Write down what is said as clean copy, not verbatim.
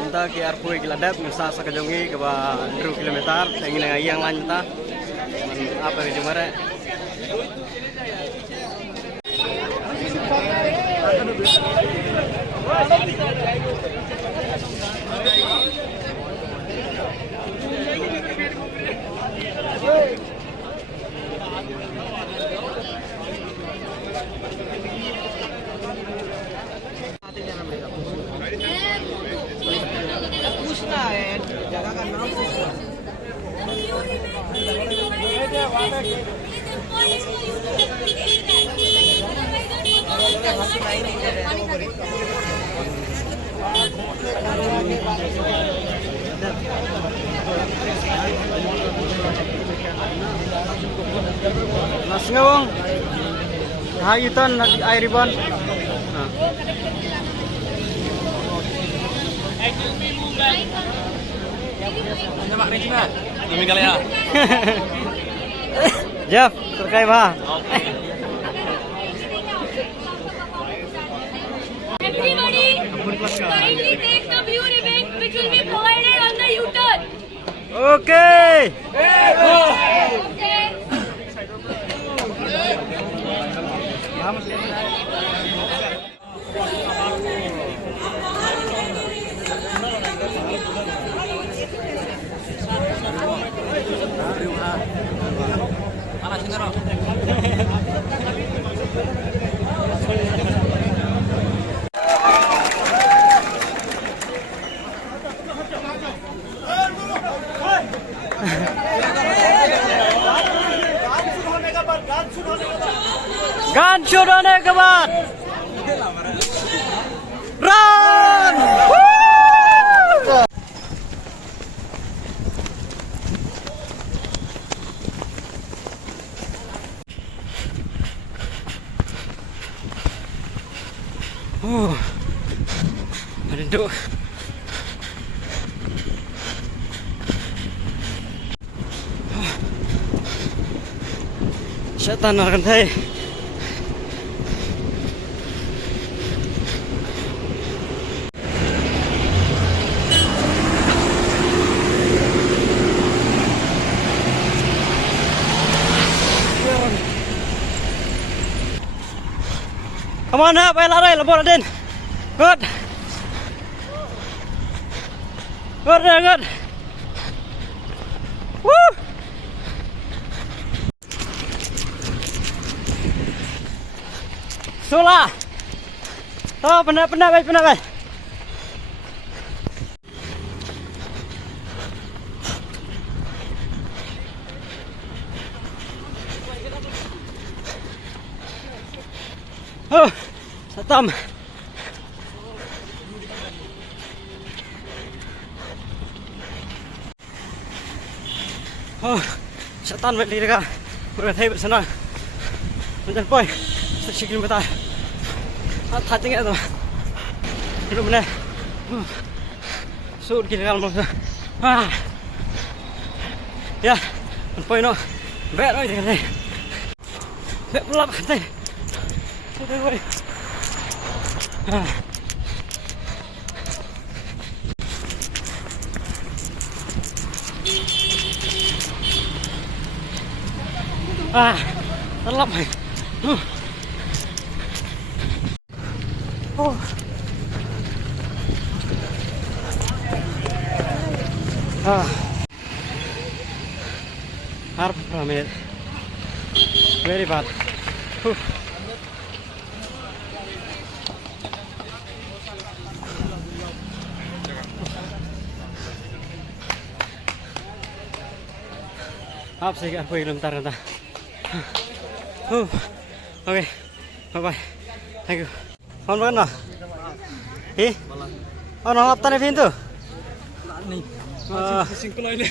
Kita kiar pui giladat masa sakajongi ke 2 kilometer ingin yang lain ta apa yang cumare Mas ngawang hayutan air ribbon. Jeff, terkait bah. Everybody, kindly take the blue ribbon which will be provided on the U-turn. Okay. Okay. Gan shoot होने के बाद run. Aduh. Setan akan saya. Come on up, lari, lebur Adin. Good. Good. Woo. Sula. Oh, penat baik. Oh, satam. Oh, setan balik lagi dekat. Berhenti bersana. Jangan boy. 1 kilometer. Thật chứ nghe rồi. Lúc này. Sụt kìa gần một. Ya, mình quay nó. Vẽ nó thì này. Vẽ lắm cái này. Đây. Rất lắm này. Harap per menit. Very bad. Maaf saya aku belum bentar. Oke. Bye. Thank you. Kon makan lah. Oh, nolap tanah pintu. Nih. Singkul ini.